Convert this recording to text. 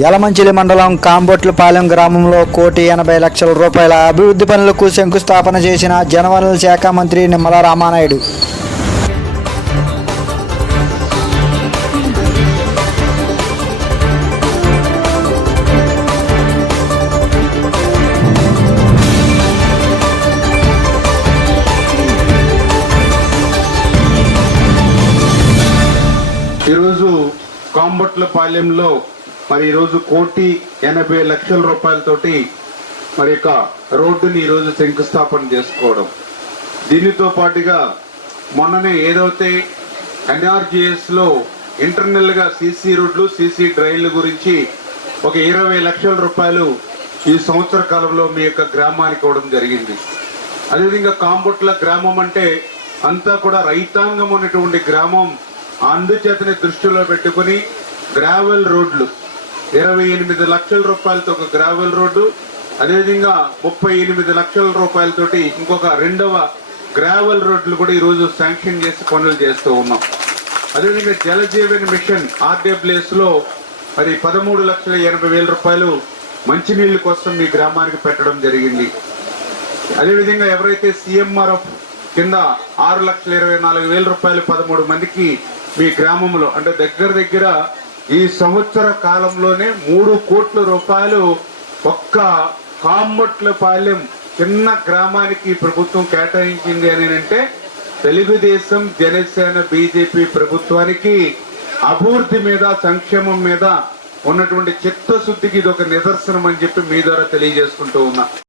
యలమంచిలి మండలం కాంబొట్లపాలెం గ్రామంలో కోటి ఎనభై లక్షల రూపాయల అభివృద్ధి పనులకు శంకుస్థాపన చేసిన జనవనరుల శాఖ మంత్రి నిమ్మల రామానాయుడు. ఈరోజు కాంబొట్లపాలెంలో మరి ఈరోజు కోటి ఎనభై లక్షల రూపాయలతోటి మరి యొక్క రోడ్డుని ఈరోజు శంకుస్థాపన చేసుకోవడం. దీనితో పాటుగా మొన్ననే ఏదైతే ఎన్ఆర్జిఎస్ ఇంటర్నల్గా సీసీ రోడ్లు సీసీ డ్రైన్ల గురించి ఒక ఇరవై లక్షల రూపాయలు ఈ సంవత్సర కాలంలో మీ యొక్క గ్రామానికి ఇవ్వడం జరిగింది. అదేవిధంగా కాంబొట్ల గ్రామం అంటే అంతా కూడా రైతాంగం ఉన్నటువంటి గ్రామం. అందుచేతనే దృష్టిలో పెట్టుకుని గ్రావెల్ రోడ్లు ఇరవై ఎనిమిది లక్షల రూపాయలతో ఒక గ్రావెల్ రోడ్డు అదేవిధంగా ముప్పై ఎనిమిది లక్షల రూపాయలతోటి ఇంకొక రెండవ గ్రావెల్ రోడ్లు కూడా ఈరోజు శాంక్షన్ చేసి పనులు చేస్తూ ఉన్నాం. అదేవిధంగా జలజీవన్ మిషన్ ఆర్డబ్ల్యూఎస్లో మరి పదమూడు లక్షల ఎనభై వేల రూపాయలు మంచినీళ్ళ కోసం మీ గ్రామానికి పెట్టడం జరిగింది. అదేవిధంగా ఎవరైతే సీఎంఆర్ఎఫ్ కింద ఆరు లక్షల ఇరవై నాలుగు వేల రూపాయలు పదమూడు మందికి మీ గ్రామంలో అంటే దగ్గర దగ్గర ఈ సంవత్సర కాలంలోనే మూడు కోట్ల రూపాయలు ఒక్క కామ్మట్లపాలెం చిన్న గ్రామానికి ప్రభుత్వం కేటాయించింది అని అంటే తెలుగుదేశం జనసేన బీజేపీ ప్రభుత్వానికి అభివృద్ధి మీద సంక్షేమం మీద ఉన్నటువంటి చిత్తశుద్ధికి ఇది ఒక నిదర్శనం అని చెప్పి మీ ద్వారా తెలియజేసుకుంటూ ఉన్నా.